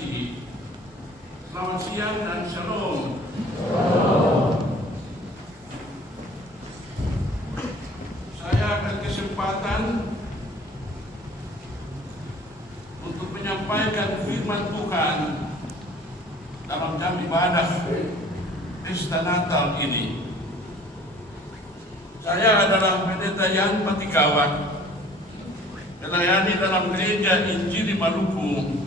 kasih, selamat siang dan shalom. Saya berkesempatan untuk menyampaikan firman Tuhan dalam jam ibadah Pesta Natal ini. Saya adalah Pendeta Yan Patikawan, melayani dalam gereja Injili Maluku,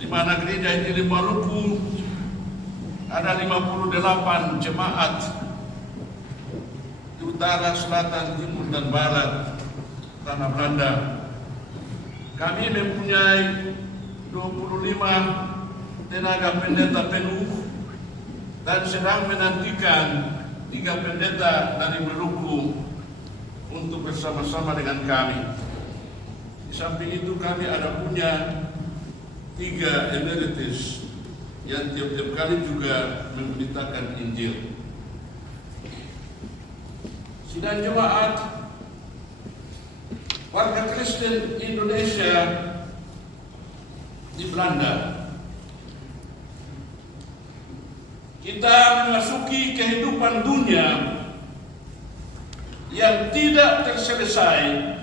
di mana gereja Injili Maluku ada 58 jemaat di utara, selatan, timur, dan barat tanah Belanda. Kami mempunyai 25 tenaga pendeta penuh dan sedang menantikan 3 pendeta dari Maluku untuk bersama-sama dengan kami. Di samping itu kami ada punya 3 emeritus yang tiap-tiap kali juga memberitakan Injil. Sidang jemaat warga Kristen Indonesia di Belanda, kita memasuki kehidupan dunia yang tidak terselesai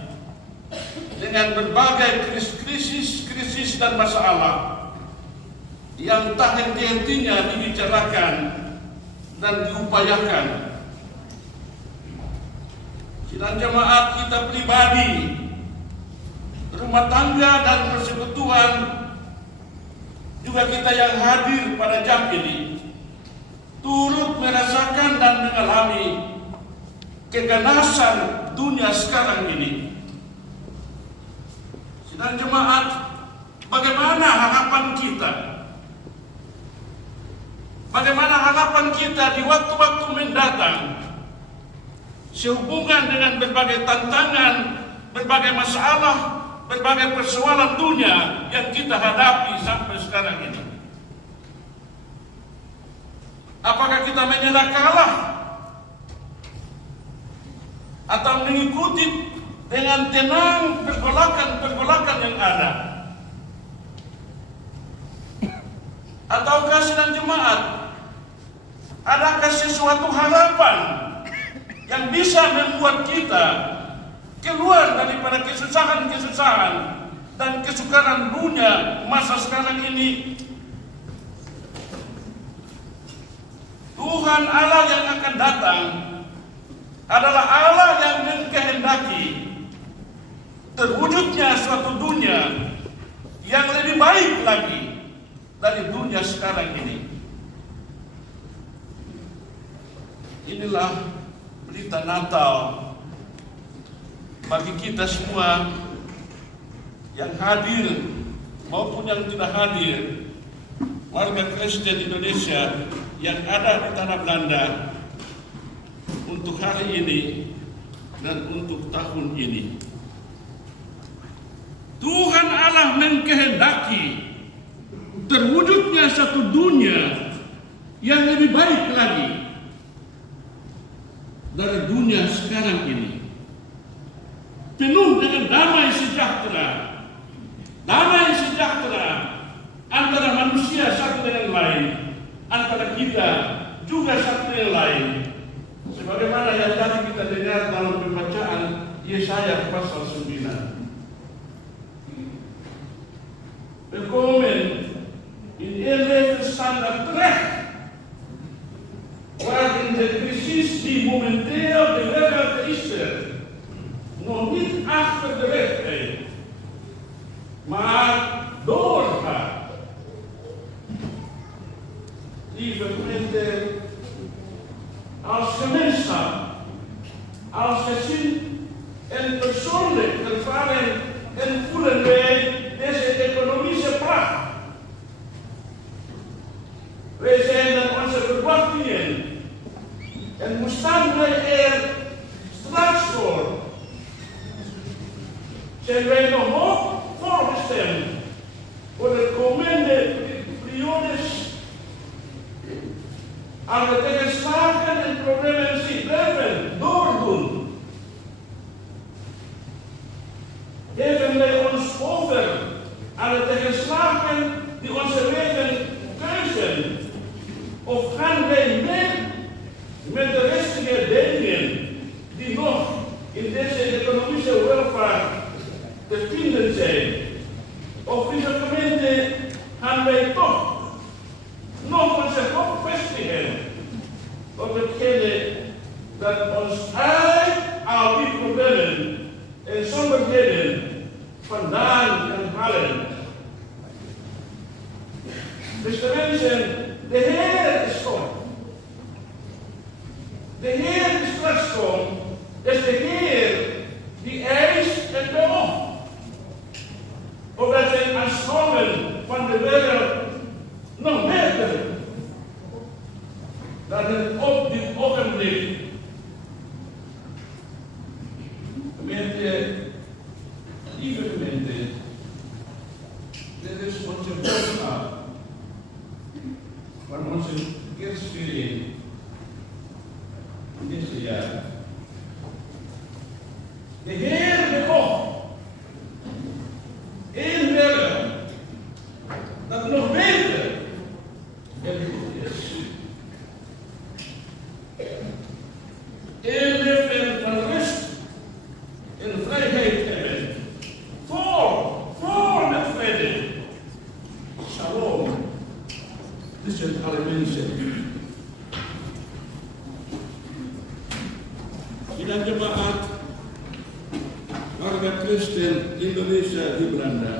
dengan berbagai krisis dan masalah yang tak henti-hentinya dibicarakan dan diupayakan. Sidang jemaat kita pribadi, rumah tangga dan persekutuan, juga kita yang hadir pada jam ini, turut merasakan dan mengalami keganasan dunia sekarang ini. Sidang jemaat, bagaimana harapan kita? Bagaimana harapan kita di waktu-waktu mendatang sehubungan dengan berbagai tantangan, berbagai masalah, berbagai persoalan dunia yang kita hadapi sampai sekarang ini? Apakah kita menyerah kalah atau mengikuti dengan tenang pergolakan yang ada? Ataukah sidang jemaat, adakah sesuatu harapan yang bisa membuat kita keluar daripada kesusahan-kesusahan dan kesukaran dunia masa sekarang ini? Tuhan Allah yang akan datang adalah Allah yang mengkehendaki terwujudnya suatu dunia yang lebih baik lagi dari dunia sekarang ini. Inilah berita Natal bagi kita semua yang hadir maupun yang tidak hadir, warga Kristen Indonesia yang ada di tanah Belanda, untuk hari ini dan untuk tahun ini. Tuhan Allah mengkehendaki terwujudnya satu dunia yang lebih baik lagi dari dunia sekarang ini, penuh dengan damai sejahtera antara manusia satu dengan lain, antara kita juga satu dengan lain, sebagaimana yang tadi kita dengar dalam pembacaan Yesaya pasal 9. Velkommen in leven standaard terecht, waarin de crisis die momenteel de wereld is nog niet achter de rug heeft, maar doorgaat. Lieve gemeente, als gemeenschap, als gezin en persoonlijk ervaren en voelen wij deze economische pracht. Wij zijn naar onze verwachtingen en hoe staan wij er straks voor? Zijn wij nog voorgestemd voor de komende periodes? Aan de tegenslagen en problemen zich blijven doordoen. Geven wij ons over tegenslagen die onze wegen keuzen? Of gaan wij mee met de restige dingen die nog in deze economische welvaart te vinden zijn? Of in de gemeente gaan wij toch nog onze hoop vestigen op hetgene dat ons uit al die problemen en somberheden vandaan kan halen. Beste mensen, de Heer is kom. De Heer is straks kom. Dat is de Heer die eist en belooft. Omdat zijn aanschouwen van de wereld nog beter dan het op dit ogenblik. Gemeente, lieve gemeente, dit is onze boodschap van onze kerstviering in dit jaar. De Heer belooft in wereld dat nog beter en goed is. In leven van rust en vrijheid hebben. Voor met vrede. Shalom. Tussen alle mensen. Sidang jemaat warga Kristen Indonesia di Belanda.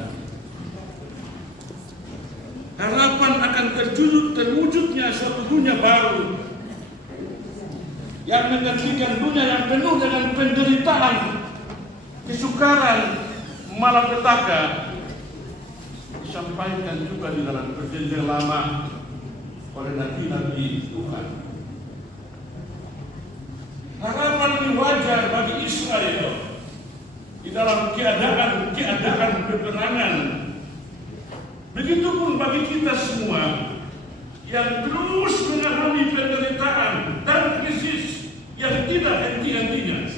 Harapan akan terwujudnya suatu dunia baru yang menggantikan dunia yang penuh dengan penderitaan, kesukaran, malapetaka disampaikan juga di dalam perjanjian lama oleh nabi-nabi Tuhan. Harapan ini wajar bagi Israel di dalam keadaan peperangan. Begitupun bagi kita semua yang terus mengalami penderitaan dan krisis yang tidak henti-hentinya.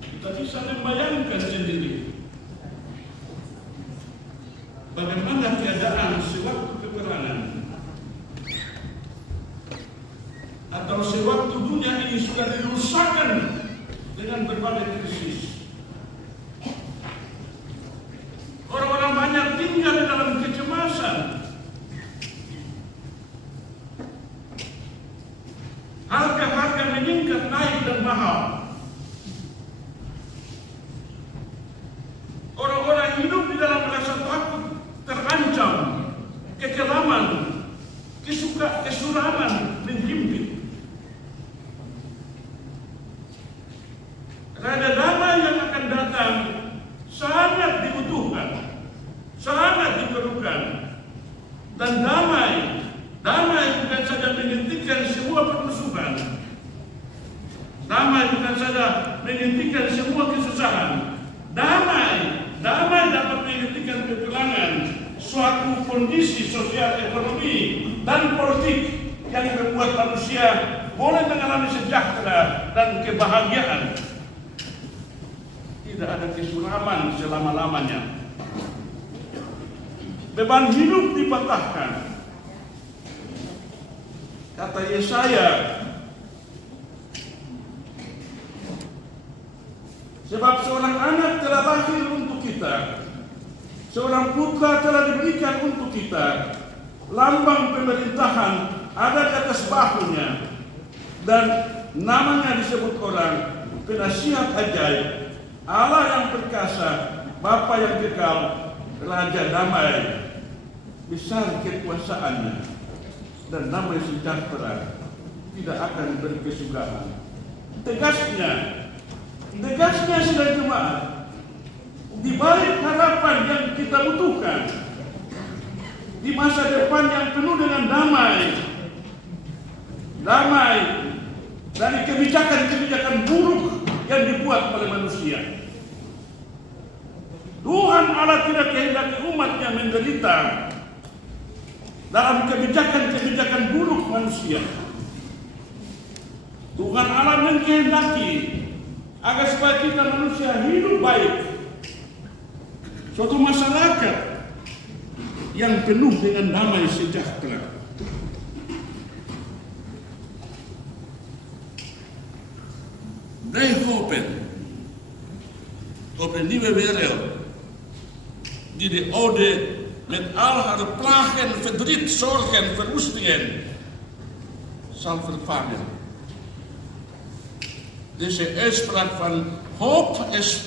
Kita bisa membayangkan sendiri bagaimana keadaan sewaktu peperangan atau sewaktu dunia ini sudah dirusakkan dengan berbagai krisis. Orang-orang banyak tinggal di dalam kecemasan. Harga-harga meningkat, naik dan mahal. Orang-orang hidup di dalam rasa takut, terancam, kekelaman, kesuraman menghimpit. Rada damai yang akan datang sangat dibutuhkan, sangat diperlukan. Dan damai bukan saja menghentikan semua permusuhan. Damai bukan saja menghentikan semua kesusahan. Damai dapat menghentikan peperangan, suatu kondisi sosial, ekonomi, dan politik yang membuat manusia boleh mengalami sejahtera dan kebahagiaan. Tidak ada kesuraman selama-lamanya. Beban hidup dipatahkan. Kata Yesaya, sebab seorang anak telah lahir untuk kita, seorang putra telah diberikan untuk kita, lambang pemerintahan ada di atas bahunya, dan namanya disebut orang Penasihat Ajaib, Allah yang perkasa, Bapa yang kekal, Raja damai. Besar kekuasaannya dan damai sejahtera, tidak akan berkesudahan. Tegasnya sidang jemaat, di balik harapan yang kita butuhkan di masa depan yang penuh dengan damai dari kebijakan-kebijakan buruk yang dibuat oleh manusia. Tuhan Allah tidak kehendaki umatnya menderita dalam kebijakan-kebijakan buruk manusia. Tuhan Allah mengkehendaki agar supaya kita manusia hidup baik. Suatu masyarakat yang penuh dengan damai sejahtera. Wij hopen op een nieuwe wereld die de oude met al haar plagen, verdriet, zorgen, verwoestingen zal vervangen. Deze uitspraak van hoop is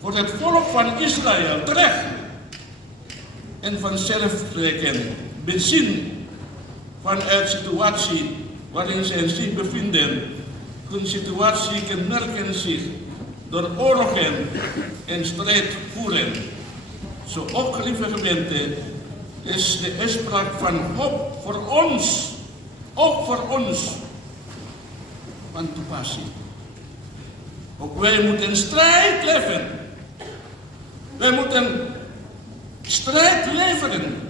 voor het volk van Israël terecht en vanzelfsprekend bezien vanuit de situatie waarin zij zich bevinden. Hun situatie kenmerken zich door oorlogen en strijd voeren. Zo ook, lieve gemeente, is de uitspraak van hoop voor ons, ook voor ons, van toepassing. Ook wij moeten strijd leveren. Wij moeten strijd leveren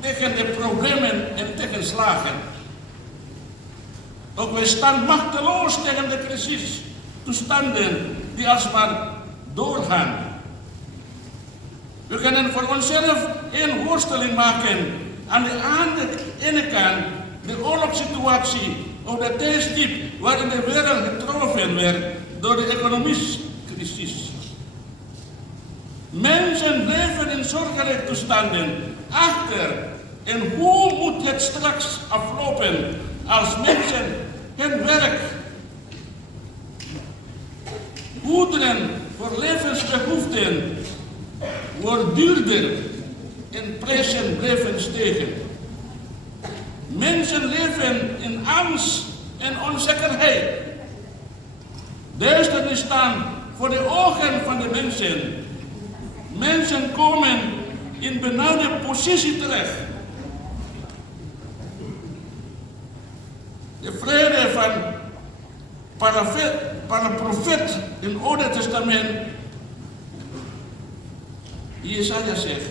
tegen de problemen en tegenslagen. Ook wij staan machteloos tegen de crisistoestanden die alsmaar doorgaan. We kunnen voor onszelf een voorstelling maken aan de ene kant de oorlogssituatie of de tijdstip waarin de wereld getroffen werd door de economische crisis. Mensen leven in zorgelijke toestanden achter. En hoe moet het straks aflopen als mensen hun werk, goederen voor levensbehoeften wordt duurder en prijzen blijven stijgen. Mensen leven in angst en onzekerheid. Duisternis staan voor de ogen van de mensen. Mensen komen in benauwde positie terecht. De vrede van de profeet in het Oude Testament, Jesaja zegt,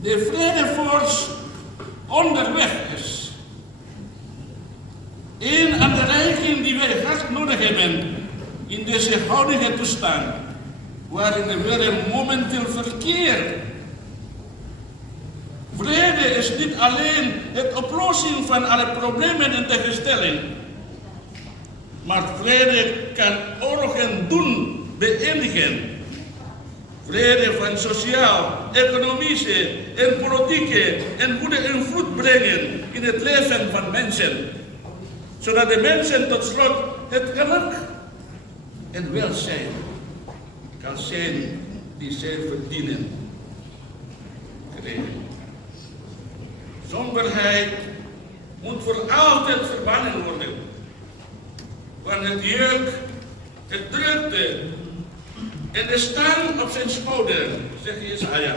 de vredevorst onderweg is. Een aan de rijking die wij hard nodig hebben in deze huidige toestand, waarin de wereld momenteel verkeert. Vrede is niet alleen het oplossing van alle problemen en tegenstellingen, maar vrede kan oorlogen doen beëindigen. Vrede van sociaal, economische en politieke en goede invloed brengen in het leven van mensen, zodat de mensen tot slot het geluk en welzijn kan zijn die zij verdienen krijgen. Somberheid moet voor altijd verbannen worden. Want het juk, het drukte en de staan op zijn schouder, zegt Jesaja.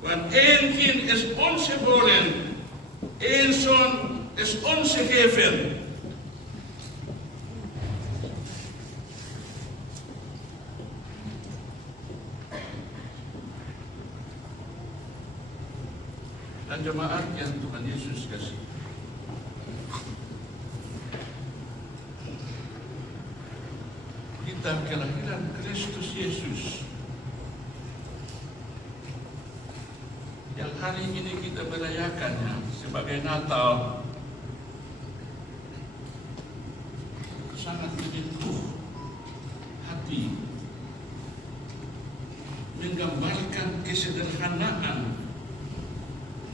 Want één kind is ons geboren, één zoon is ons gegeven. Dan jemaat yang Tuhan Yesus kasih. Kita kelahiran Kristus Yesus yang hari ini kita merayakannya sebagai Natal sangat menyentuh hati, menggambarkan kesederhanaan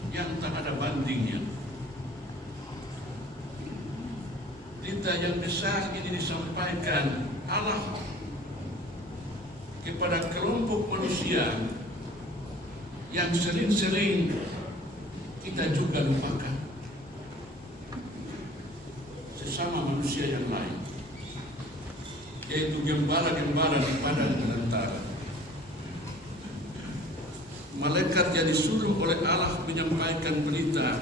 yang tak ada bandingnya. Berita yang besar ini disampaikan Allah kepada kelompok manusia yang sering-sering kita juga lupakan, sesama manusia yang lain, yaitu gembala-gembala di padang belantara. Malaikat yang disuruh oleh Allah menyampaikan berita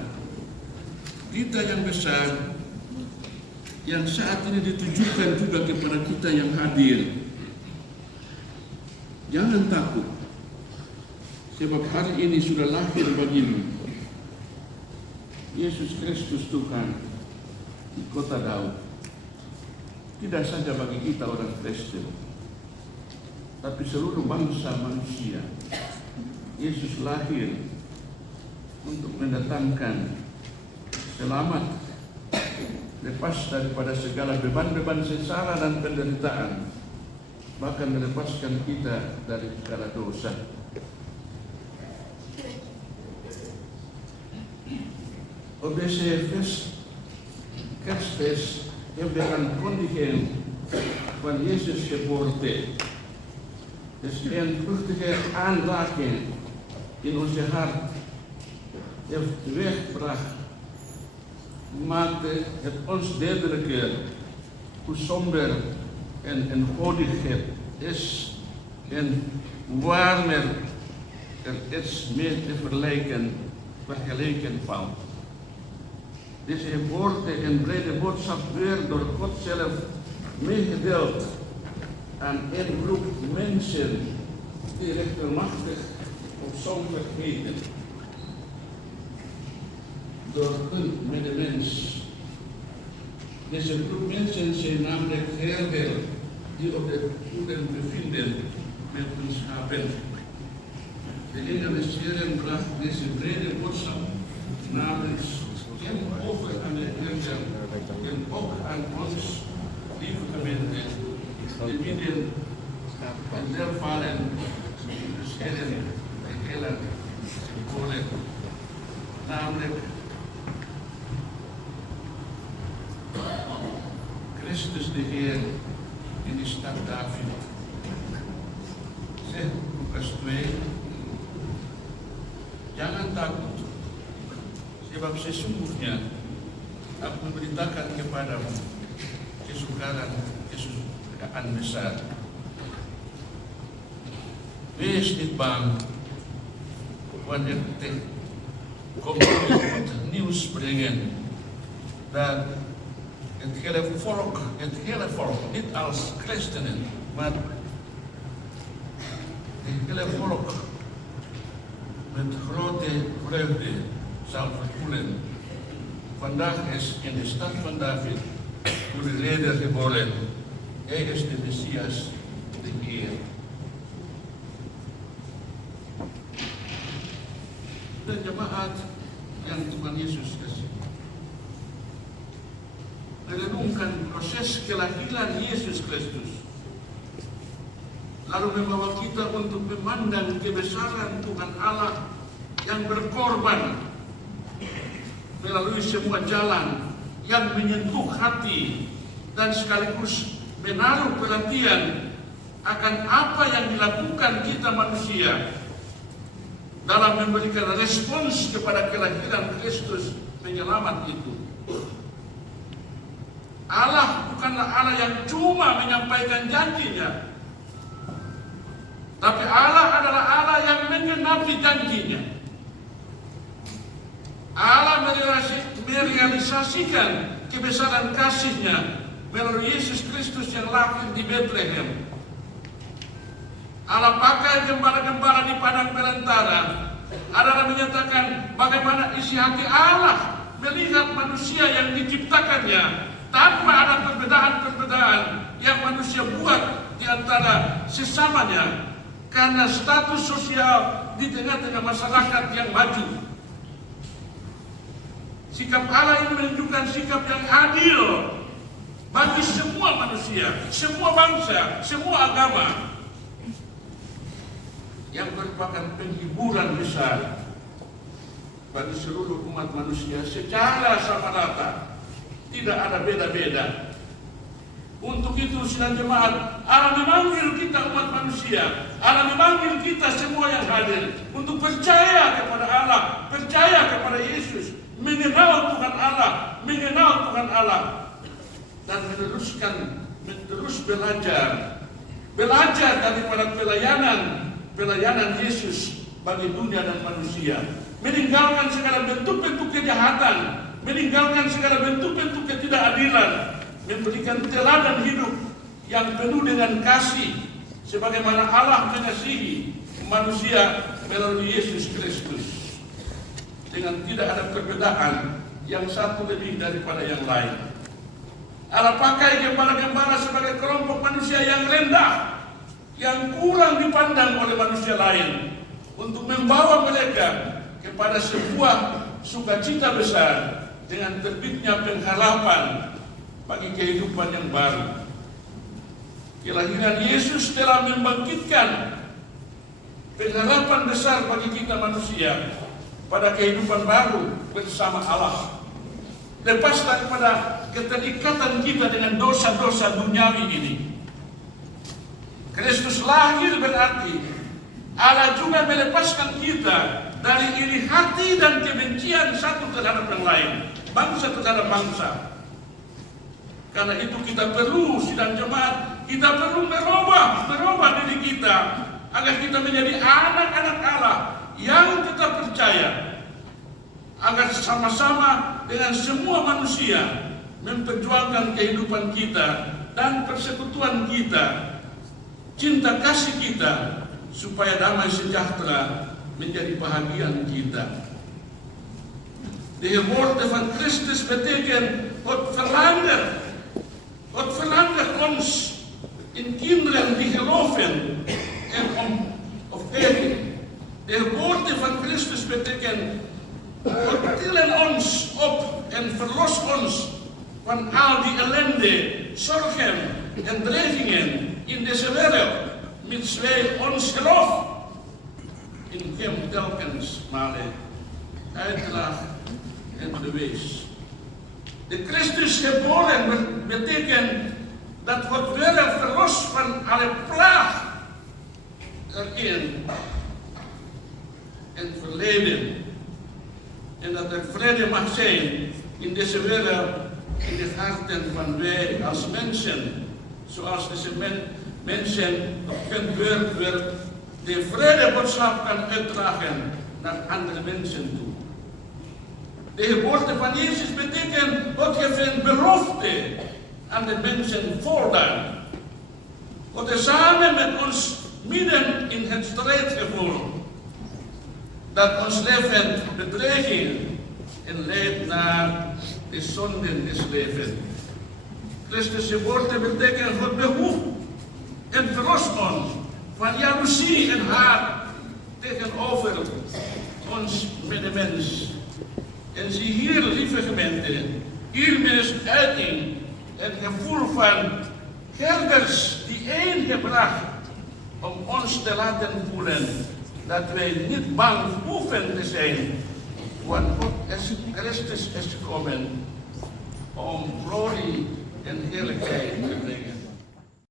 yang besar yang saat ini ditujukan juga kepada kita yang hadir. Jangan takut, sebab hari ini sudah lahir bagimu Yesus Kristus Tuhan di kota Daud. Tidak saja bagi kita orang Kristen, tapi seluruh bangsa manusia. Yesus lahir untuk mendatangkan selamat, lepas daripada segala beban-beban sengsara dan penderitaan, bahkan melepaskan kita dari segala dosa. Obesiefes kerstes eberan kondigen van Jezus geboorte. Dus een vruchtige aanraking in onze hart heeft teweeggebracht, maakte het ons duidelijker hoe somber en godig het is en warmer er is mee te vergelijken valt. Deze geboorte en brede boodschap werd door God zelf meegedeeld aan een groep mensen die rechtermachtig op zo'n vergeten. Door hun medemens. Deze groep mensen zijn namelijk heel veel die op de voeten bevinden met hun schapen. De evangelie bracht deze brede boodschap namelijk en over aan de Heer en ook aan ons, lieve gemeente, die bieden en dervalen verschillen de hele kolen, namelijk Christus de Heer in de stad David. Zegt Lukas 2, jangan takut, sebab sesungguhnya aku memberitakan kepadamu kesukaan besar. Wees niet bang wanneer ik kom goed nieuws brengen dat het hele volk, niet als christenen, maar het hele volk met grote vreugde zal vervoelen. Vandaag is in de stad van David de Redder geboren. Hij is de Messias, de Heer. De jemaat yang Tuhan Yesus kasih merenungkan proses kelahiran Yesus Kristus, lalu membawa kita untuk memandang kebesaran Tuhan Allah yang berkorban melalui semua jalan yang menyentuh hati dan sekaligus menaruh perhatian akan apa yang dilakukan kita manusia dalam memberikan respons kepada kelahiran Kristus penyelamat itu. Allah bukanlah Allah yang cuma menyampaikan janjinya, tapi Allah adalah Allah yang menggenapi janjinya. Allah merealisasikan kebesaran kasih-Nya melalui Yesus Kristus yang lahir di Bethlehem. Allah pakai gembala-gembala di padang belantara adalah menyatakan bagaimana isi hati Allah melihat manusia yang diciptakannya tanpa ada perbedaan-perbedaan yang manusia buat di antara sesamanya karena status sosial di tengah-tengah masyarakat yang maju. Sikap Allah ini menunjukkan sikap yang adil bagi semua manusia, semua bangsa, semua agama, yang merupakan penghiburan besar bagi seluruh umat manusia secara sama rata, tidak ada beda-beda. Untuk itu sidang jemaat, Allah memanggil kita umat manusia, Allah memanggil kita semua yang hadir untuk percaya kepada Allah, percaya kepada Yesus, mengenal Tuhan Allah, dan terus belajar daripada pelayanan Yesus bagi dunia dan manusia, meninggalkan segala bentuk-bentuk kejahatan, meninggalkan segala bentuk-bentuk ketidakadilan, memberikan teladan hidup yang penuh dengan kasih, sebagaimana Allah mengasihi manusia melalui Yesus Kristus, dengan tidak ada perbedaan yang satu lebih daripada yang lain. Allah pakai gembala-gembala sebagai kelompok manusia yang rendah, yang kurang dipandang oleh manusia lain, untuk membawa mereka kepada sebuah sukacita besar dengan terbitnya pengharapan bagi kehidupan yang baru. Kelahiran Yesus telah membangkitkan pengharapan besar bagi kita manusia pada kehidupan baru bersama Allah. Lepas daripada keterikatan kita dengan dosa-dosa duniawi ini. Kristus lahir berarti Allah juga melepaskan kita dari iri hati dan kebencian satu terhadap yang lain, bangsa terhadap bangsa. Karena itu kita perlu, sidang jemaat, kita perlu merubah diri kita agar kita menjadi anak-anak Allah yang tetap percaya, agar sama-sama dengan semua manusia memperjuangkan kehidupan kita dan persekutuan kita, cinta kasih kita, supaya damai sejahtera menjadi bahagian kita. De geboorte van Christus betekent het verlangen ons in kinderen die geloven en of eren. De geboorte van Christus betekent het tillen ons op en verlos ons van al die ellende, zorgen en dreigingen in deze wereld, mits wij ons geloof in hem telkens malen uitdraagt en bewees. De Christus geboren betekent dat het wereld verlost van alle plaag erin en verleden. En dat er vrede mag zijn in deze wereld, in de harten van wij als mensen, zoals deze mensen op hun beurt weer de vredeboodschap kan uitdragen naar andere mensen toe. De geboorte van Jezus betekent dat je een belofte aan de mensen voordaan. Dat er samen met ons midden in het strijdgevoel, dat ons leven bedreigingen en leidt naar de zonden des levens. Christus geboorte betekent het behoeft en verlost ons van jaloezie en haat tegenover ons medemens. En zie hier, lieve gemeente, hiermee is uiting het gevoel van herders die ingebracht om ons te laten voelen dat wij niet bang hoeven te zijn, want Christus is gekomen om glorie en heerlijkheid te brengen.